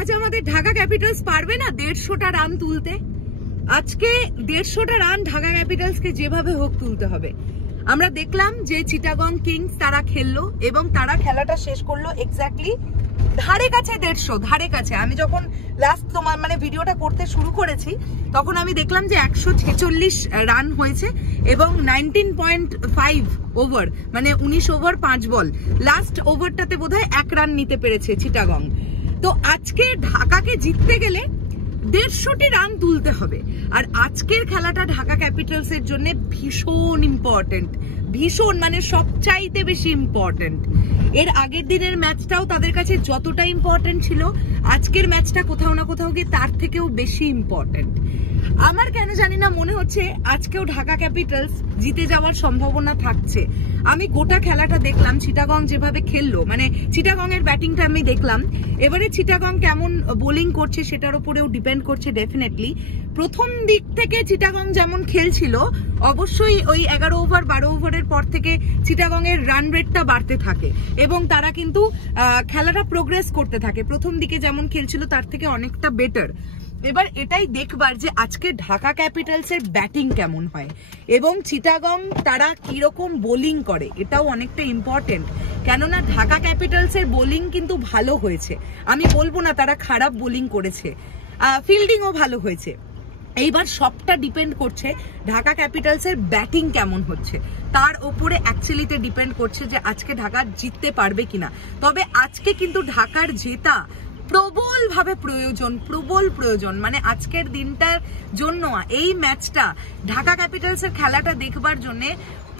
আজ আমাদের ঢাকা ক্যাপিটালস পারবে না 150টা রান তুলতে। আজকে 150টা রান ঢাকা ক্যাপিটালসকে যেভাবে হোক তুলতে হবে। আমরা দেখলাম যে চিটাগং কিংস তারা খেললো এবং তারা খেলাটা শেষ করলো এক্স্যাক্টলি ধারে কাছে 150, ধারে কাছে। আমি যখন লাস্ট তোমার মানে ভিডিওটা করতে শুরু করেছি তখন আমি দেখলাম যে 146 রান হয়েছে এবং 19.5 ওভার, মানে 19 ওভার 5 বল। লাস্ট ওভারটাতে বোধহয় 1 রান নিতে পেরেছে চিটাগং। তো আজকে ঢাকাকে জিততে গেলে 150টি রান তুলতে হবে। আর আজকের খেলাটা ঢাকা ক্যাপিটালস এর জন্য ভীষণ ইম্পর্টেন্ট, ভীষণ মানে সবচাইতে বেশি ইম্পর্টেন্ট। এর আগের দিনের ম্যাচটাও তাদের কাছে যতটা ইম্পর্টেন্ট ছিল, আজকের ম্যাচটা কোথাও না কোথাও গিয়ে তার থেকেও বেশি ইম্পর্টেন্ট। আমার কেন জানি না মনে হচ্ছে আজকেও ঢাকা ক্যাপিটালস জিতে যাওয়ার সম্ভাবনা থাকছে। আমি গোটা খেলাটা দেখলাম, চিটাগং যেভাবে খেললো, মানে চিটাগং এর ব্যাটিংটা আমি দেখলাম। এবারে চিটাগং কেমন বোলিং করছে সেটার উপরেও ডিপেন্ড করছে ডেফিনেটলি। প্রথম দিক থেকে চিটাগং যেমন খেলছিল, অবশ্যই ওই 11 ওভার 12 ওভারের পর থেকে চিটাগং এর রান রেটটা বাড়তে থাকে এবং তারা কিন্তু খেলাটা প্রোগ্রেস করতে থাকে। প্রথম দিকে যেমন খেলছিল তার থেকে অনেকটা বেটার। এবার এটাই দেখবার যে আজকে ঢাকা ক্যাপিটালস এর ব্যাটিং কেমন হয় এবং চিটাগং তারা কিরকম বোলিং করে, এটাও অনেকটা ইম্পর্টেন্ট। কেননা ঢাকা ক্যাপিটালস এর বোলিং কিন্তু ভালো হয়েছে, আমি বলবো না তারা খারাপ বোলিং করেছে, ফিল্ডিংও ভালো হয়েছে। এইবার সবটা ডিপেন্ড করছে ঢাকা ক্যাপিটালস এর ব্যাটিং কেমন হচ্ছে, তার উপরে অ্যাকচুয়ালিতে ডিপেন্ড করছে যে আজকে ঢাকা জিততে পারবে কিনা। তবে আজকে কিন্তু ঢাকার জেতা প্রবল ভাবে প্রয়োজন, প্রবল প্রয়োজন। মানে আজকের দিনটার জন্য এই ম্যাচটা ঢাকা ক্যাপিটালস এর খেলাটা দেখবার জন্য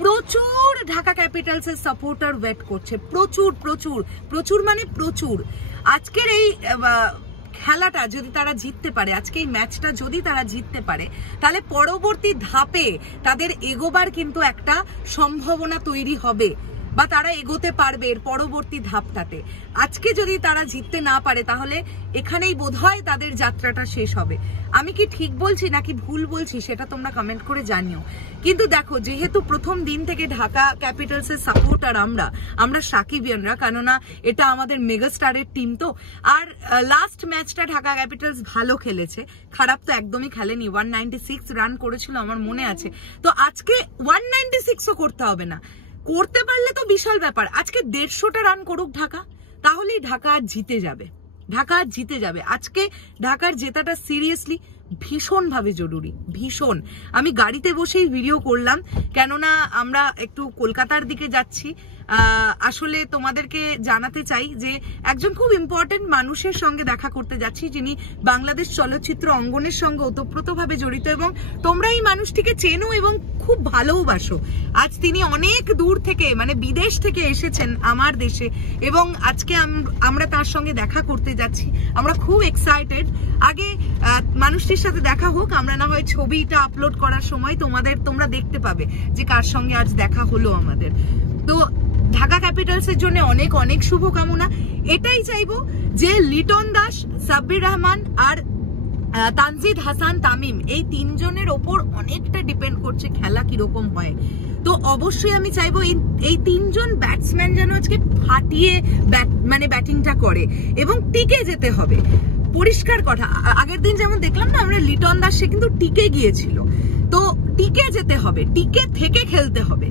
প্রচুর ঢাকা ক্যাপিটালস এর সাপোর্টার ওয়েট করছে, প্রচুর প্রচুর প্রচুর মানে প্রচুর। আজকের এই খেলাটা যদি তারা জিততে পারে, আজকে এই ম্যাচটা যদি তারা জিততে পারে, তাহলে পরবর্তী ধাপে তাদের এগোবার কিন্তু একটা সম্ভাবনা তৈরি হবে বা তারা এগোতে পারবে এর পরবর্তী ধাপটাতে। আজকে যদি তারা জিততে না পারে তাহলে এখানেই বোধহয় তাদের যাত্রাটা শেষ হবে। আমি কি ঠিক বলছি নাকি ভুল বলছি সেটা তোমরা কমেন্ট করে জানিও। কিন্তু দেখো, যেহেতু প্রথম দিন থেকে ঢাকা ক্যাপিটালস এর সাপোর্টার আমরা সাকিবিয়ানরা, কেননা এটা আমাদের মেগাস্টারের টিম। তো আর লাস্ট ম্যাচটা ঢাকা ক্যাপিটালস ভালো খেলেছে, খারাপ তো একদমই খেলেনি। 196 রান করেছিল আমার মনে আছে। তো আজকে 196ও করতে হবে না, করতে পারলে তো বিশাল ব্যাপার। আজকে 150টা রান করুক ঢাকা, তাহলেই ঢাকা আজ জিতে যাবে, ঢাকা আজ জিতে যাবে। আজকে ঢাকার জেতাটা সিরিয়াসলি ভীষণ ভাবে জরুরি, ভীষণ। আমি গাড়িতে বসেই ভিডিও করলাম, কেননা আমরা একটু কলকাতার দিকে যাচ্ছি। আসলে তোমাদেরকে জানাতে চাই যে একজন খুব ইম্পর্টেন্ট মানুষের সঙ্গে দেখা করতে যাচ্ছি, যিনি বাংলাদেশ চলচ্চিত্র অঙ্গনের সঙ্গে ওতপ্রোতভাবে জড়িত এবং তোমরা এই মানুষটিকে চেনো এবং খুব ভালোবাসো। আজ তিনি অনেক দূর থেকে, মানে বিদেশ থেকে এসেছেন আমার দেশে এবং আজকে আমরা তার সঙ্গে দেখা করতে যাচ্ছি। আমরা খুব এক্সাইটেড। আগে মানুষটির সাথে দেখা হোক, আমরা না হয় ছবিটা আপলোড করার সময় তোমরা দেখতে পাবে যে কার সঙ্গে আজ দেখা হলো আমাদের। তো ঢাকা ক্যাপিটালস এর জন্য অনেক অনেক শুভকামনা। এটাই চাইবো যে লিটন দাস, সাব্বির রহমান আর তানজিদ হাসান তামিম, এই তিনজনের ওপর অনেকটা ডিপেন্ড করছে খেলা কিরকম হয়। তো অবশ্যই আমি চাইবো এই তিনজন ব্যাটসম্যান যেন আজকে ফাটিয়ে ব্যাটিংটা করে এবং টিকে যেতে হবে। পরিষ্কার কথা, আগের দিন যেমন দেখলাম না আমরা লিটন দাস, সে কিন্তু টিকে গিয়েছিল। তো টিকে যেতে হবে, টিকে থেকে খেলতে হবে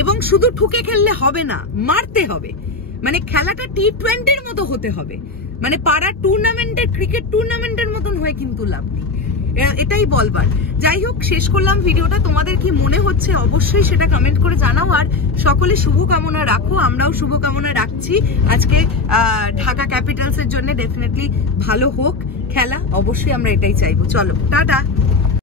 এবং শুধু ঠুকে খেললে হবে না, মারতে হবে। মানে খেলাটা T20-র মতো হতে হবে, মানে পাড়ার টুর্নামেন্টের, ক্রিকেট টুর্নামেন্টের মতন হয়ে কিন্তু লাভ নেই, এটাই বলবার। যাই হোক, শেষ করলাম ভিডিওটা। তোমাদের কি মনে হচ্ছে অবশ্যই সেটা কমেন্ট করে জানাও। আর সকলে শুভকামনা রাখো, আমরাও শুভকামনা রাখছি। আজকে ঢাকা ক্যাপিটালস এর জন্য ডেফিনেটলি ভালো হোক খেলা, অবশ্যই আমরা এটাই চাইবো। চলো টাটা।